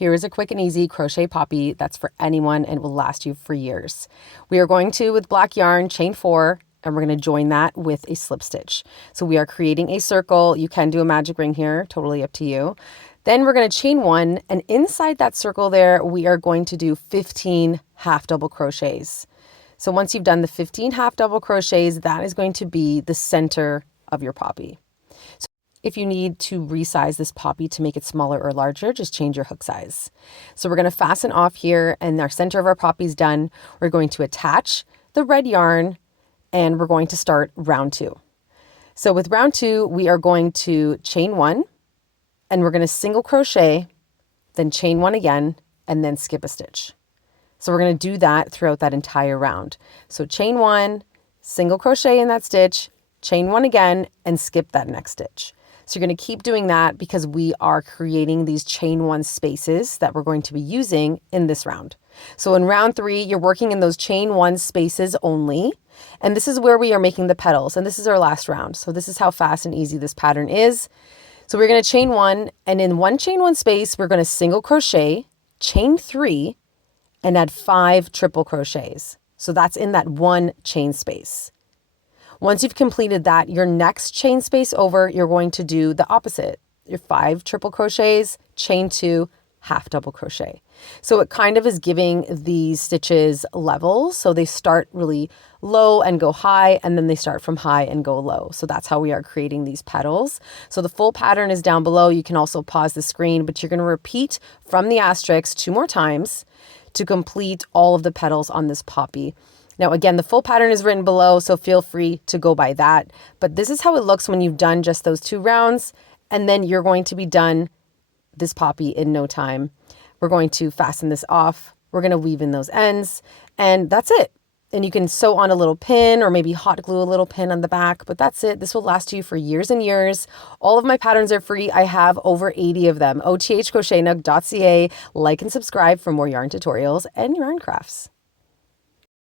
Here is a quick and easy crochet poppy that's for anyone and will last you for years. We are going to, with black yarn, chain 4, and we're going to join that with a slip stitch. So we are creating a circle. You can do a magic ring here, totally up to you. Then we're going to chain 1, and inside that circle there, we are going to do 15 half double crochets. So once you've done the 15 half double crochets, that is going to be the center of your poppy. So if you need to resize this poppy to make it smaller or larger, just change your hook size. So we're going to fasten off here, and our center of our poppy is done. We're going to attach the red yarn, and we're going to start round 2. So with round 2, we are going to chain 1, and we're going to single crochet, then chain 1 again, and then skip a stitch. So we're going to do that throughout that entire round. So chain 1, single crochet in that stitch, chain 1 again, and skip that next stitch. So you're going to keep doing that because we are creating these chain 1 spaces that we're going to be using in this round. So in round 3, you're working in those chain 1 spaces only. And this is where we are making the petals. And this is our last round. So this is how fast and easy this pattern is. So we're going to chain 1, and in one chain 1 space, we're going to single crochet, chain 3, and add 5 triple crochets. So that's in that one chain space. Once you've completed that, your next chain space over, you're going to do the opposite. Your 5 triple crochets, chain 2, half double crochet. So it kind of is giving these stitches levels. So they start really low and go high, and then they start from high and go low. So that's how we are creating these petals. So the full pattern is down below. You can also pause the screen, but you're going to repeat from the asterisk 2 more times to complete all of the petals on this poppy. Now, again, the full pattern is written below, so feel free to go by that. But this is how it looks when you've done just those 2 rounds, and then you're going to be done this poppy in no time. We're going to fasten this off. We're going to weave in those ends, and that's it. And you can sew on a little pin or maybe hot glue a little pin on the back, but that's it. This will last you for years and years. All of my patterns are free. I have over 80 of them. othcrochetnook.ca. Like and subscribe for more yarn tutorials and yarn crafts.